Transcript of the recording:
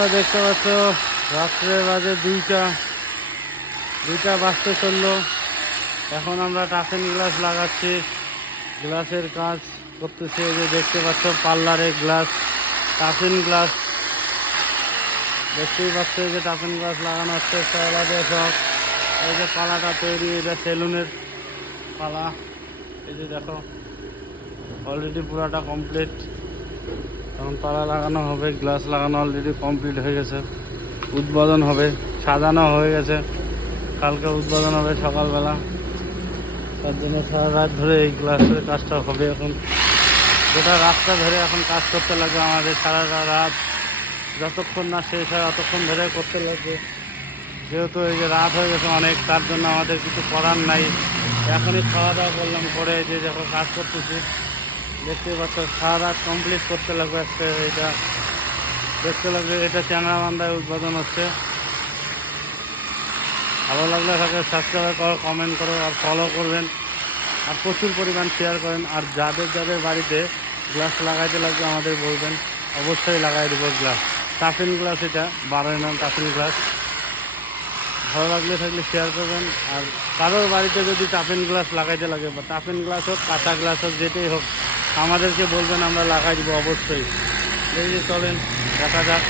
তোমরা দেখতে পাচ্ছ রাত্রে বাজে দুইটা বাজতে চললো। এখন আমরা টাফেন গ্লাস লাগাচ্ছি, গ্লাসের কাজ করতেছি। এই যে দেখতে পাচ্ছ পার্লারের গ্লাস, টাফেন গ্লাস দেখতেই পাচ্ছ। এই যে টাফেন গ্লাস লাগানো হচ্ছে শ্যাওলা দিয়ে সব। এই যে পালাটা তৈরি, এটা সেলুনের পালা। এই যে দেখো অলরেডি পুরাটা কমপ্লিট। এখন পালা লাগানো হবে, গ্লাস লাগানো অলরেডি কমপ্লিট হয়ে গেছে। উদ্বোধন হবে, সাজানো হয়ে গেছে, কালকে উদ্বোধন হবে সকালবেলা। তার জন্য সারা রাত ধরে এই গ্লাসের কাজটা হবে। এখন গোটা রাতটা ধরে এখন কাজ করতে লাগবে আমাদের, সারা রাত যতক্ষণ না শেষ হয় ততক্ষণ ধরে করতে লাগবে। যেহেতু এই যে রাত হয়ে গেছে অনেক, তার জন্য আমাদের কিছু করার নাই। এখনই খাওয়া দাওয়া করলাম, করে যে যখন কাজ করতেছি দেখতে পাচ্ছ সারা রাত কমপ্লিট করতে লাগবে। আজকে এটা দেখতে লাগবে, এটা চ্যাংড়াবান্ধায় উদ্বোধন হচ্ছে। ভালো লাগলে তাকে সাবস্ক্রাইব করো, কমেন্ট করো আর ফলো করবেন, আর প্রচুর পরিমাণ শেয়ার করেন। আর যাদের বাড়িতে গ্লাস লাগাইতে লাগবে আমাদের বলবেন, অবশ্যই লাগাই দেবো গ্লাস। টাফিন গ্লাস, এটা 12 mm টাফিন গ্লাস। ভালো লাগলে থাকলে শেয়ার করবেন। আর কারোর বাড়িতে যদি টাফিন গ্লাস লাগাইতে লাগে, বা টাফিন গ্লাস হোক কাঁচা গ্লাস হোক যেটাই হোক, আমাদেরকে বলবেন, আমরা লাগাই দেবো অবশ্যই। এই যে চলেন দেখা যাক।